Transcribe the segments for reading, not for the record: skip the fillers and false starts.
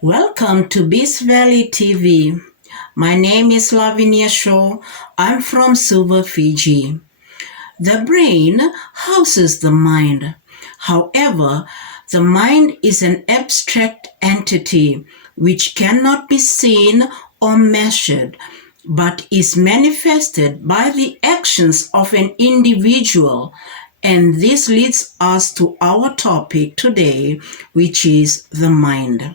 Welcome to Beast Valley TV. My name is Lavinia Shaw. I'm from Suva, Fiji. The brain houses the mind. However, the mind is an abstract entity which cannot be seen or measured, but is manifested by the actions of an individual. And this leads us to our topic today, which is the mind.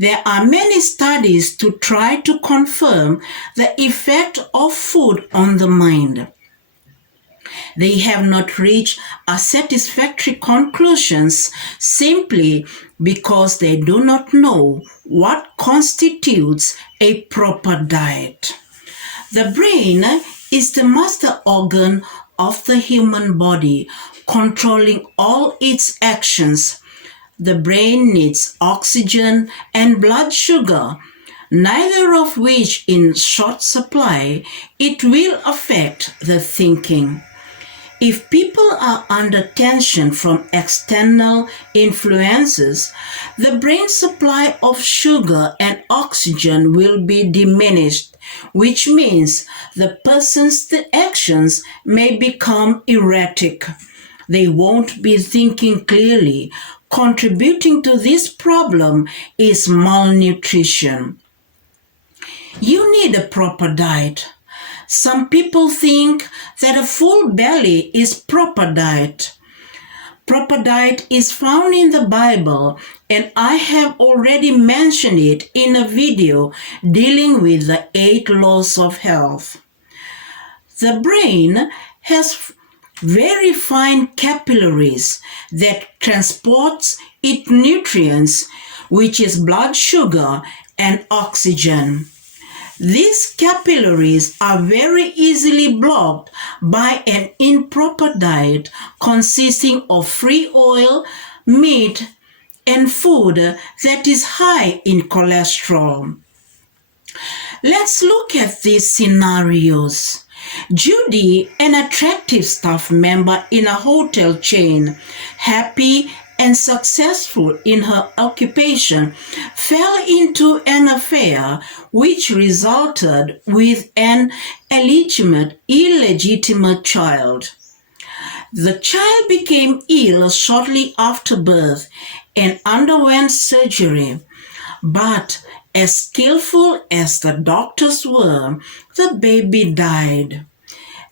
There are many studies to try to confirm the effect of food on the mind. They have not reached a satisfactory conclusions simply because they do not know what constitutes a proper diet. The brain is the master organ of the human body, controlling all its actions. The brain needs oxygen and blood sugar, neither of which in short supply, it will affect the thinking. If people are under tension from external influences, the brain supply of sugar and oxygen will be diminished, which means the person's actions may become erratic. They won't be thinking clearly. Contributing to this problem is malnutrition. You need a proper diet. Some people think that a full belly is proper diet. Proper diet is found in the Bible, and I have already mentioned it in a video dealing with the 8 laws of health. The brain has very fine capillaries that transports its nutrients, which is blood sugar and oxygen. These capillaries are very easily blocked by an improper diet consisting of free oil, meat, and food that is high in cholesterol. Let's look at these scenarios. Judy, an attractive staff member in a hotel chain, happy and successful in her occupation, fell into an affair which resulted with an illegitimate child. The child became ill shortly after birth and underwent surgery, but as skillful as the doctors were, the baby died.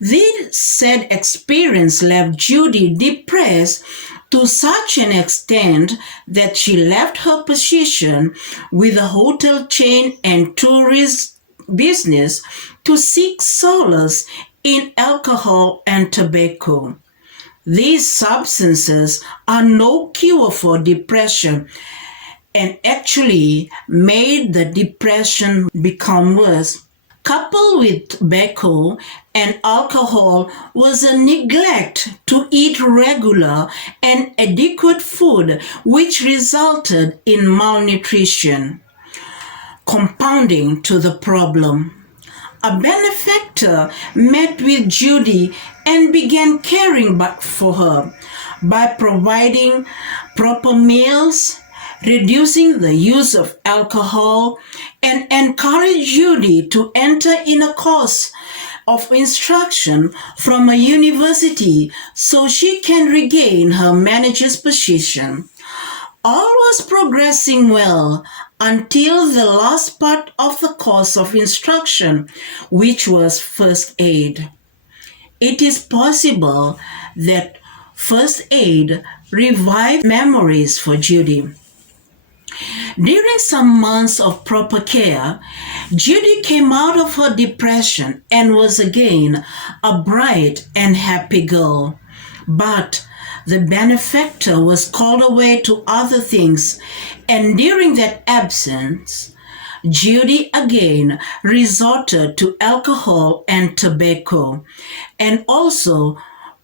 This sad experience left Judy depressed to such an extent that she left her position with the hotel chain and tourist business to seek solace in alcohol and tobacco. These substances are no cure for depression and actually made the depression become worse. Coupled with tobacco and alcohol was a neglect to eat regular and adequate food, which resulted in malnutrition. Compounding to the problem, a benefactor met with Judy and began caring for her by providing proper meals, reducing the use of alcohol, and encourage Judy to enter in a course of instruction from a university so she can regain her manager's position. All was progressing well until the last part of the course of instruction, which was first aid. It is possible that first aid revived memories for Judy. During some months of proper care, Judy came out of her depression and was again a bright and happy girl. But the benefactor was called away to other things, and during that absence, Judy again resorted to alcohol and tobacco, and also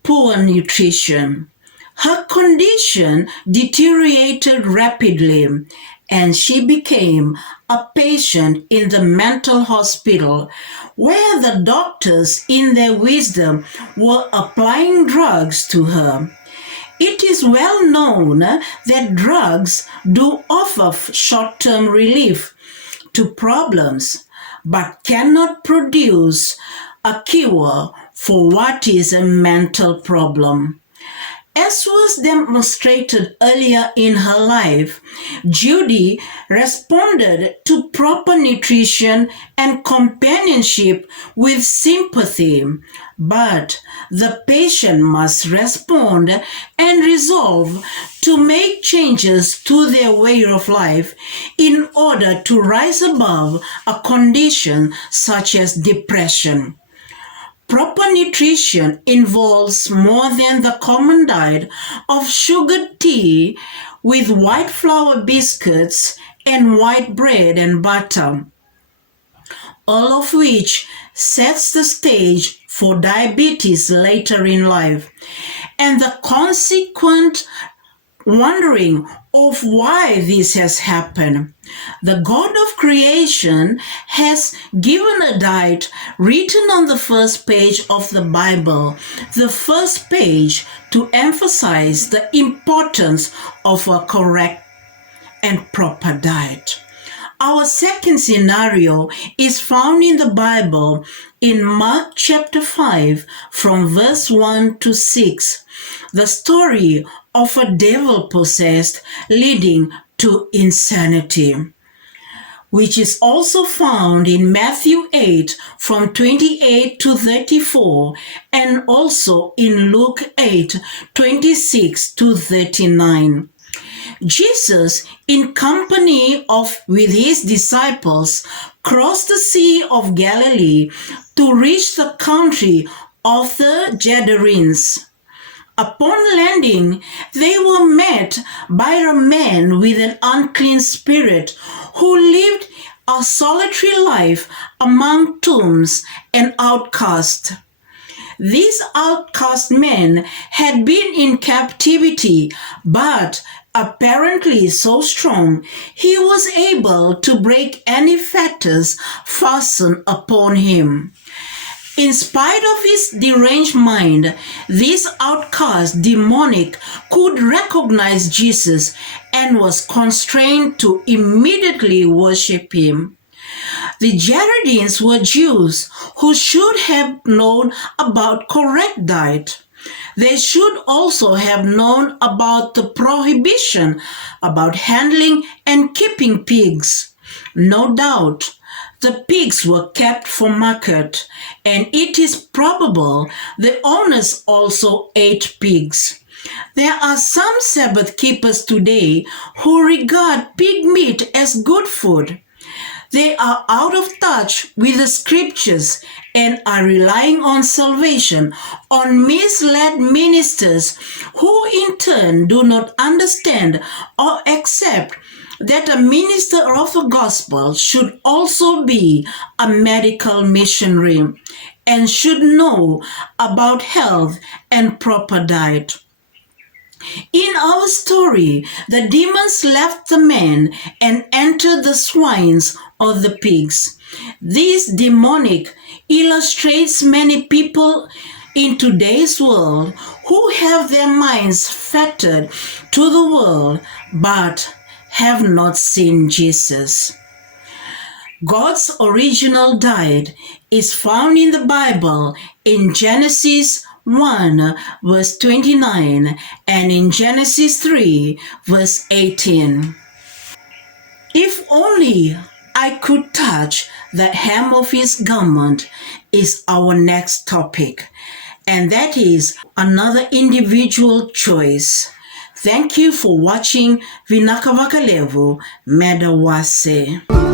poor nutrition. Her condition deteriorated rapidly, and she became a patient in the mental hospital, where the doctors, in their wisdom, were applying drugs to her. It is well known that drugs do offer short-term relief to problems, but cannot produce a cure for what is a mental problem. As was demonstrated earlier in her life, Judy responded to proper nutrition and companionship with sympathy. But the patient must respond and resolve to make changes to their way of life in order to rise above a condition such as depression. Proper nutrition involves more than the common diet of sugared tea with white flour biscuits and white bread and butter, all of which sets the stage for diabetes later in life and the consequent wondering of why this has happened. The God of creation has given a diet written on the first page of the Bible, the first page to emphasize the importance of a correct and proper diet. Our second scenario is found in the Bible in Mark chapter 5 from verse 1 to 6. The story of a devil possessed leading to insanity, which is also found in Matthew 8 from 28 to 34 and also in Luke 8 26 to 39. Jesus, in company with his disciples, crossed the Sea of Galilee to reach the country of the Gadarenes. Upon landing, they were met by a man with an unclean spirit who lived a solitary life among tombs and outcasts. These outcast men had been in captivity, but apparently so strong, he was able to break any fetters fastened upon him. In spite of his deranged mind, this outcast demonic could recognize Jesus and was constrained to immediately worship him. The Gadarenes were Jews who should have known about correct diet. They should also have known about the prohibition about handling and keeping pigs. No doubt, the pigs were kept for market, and it is probable the owners also ate pigs. There are some Sabbath keepers today who regard pig meat as good food. They are out of touch with the scriptures and are relying on salvation on misled ministers who in turn do not understand or accept that a minister of the gospel should also be a medical missionary and should know about health and proper diet. In our story, the demons left the man and entered the swines or the pigs. This demonic illustrates many people in today's world who have their minds fettered to the world but have not seen Jesus. God's original diet is found in the Bible in Genesis 1 verse 29 and in Genesis 3 verse 18. If only I could touch the hem of his garment is our next topic, and that is another individual choice. Thank you for watching Vinakavakalevu Medawase.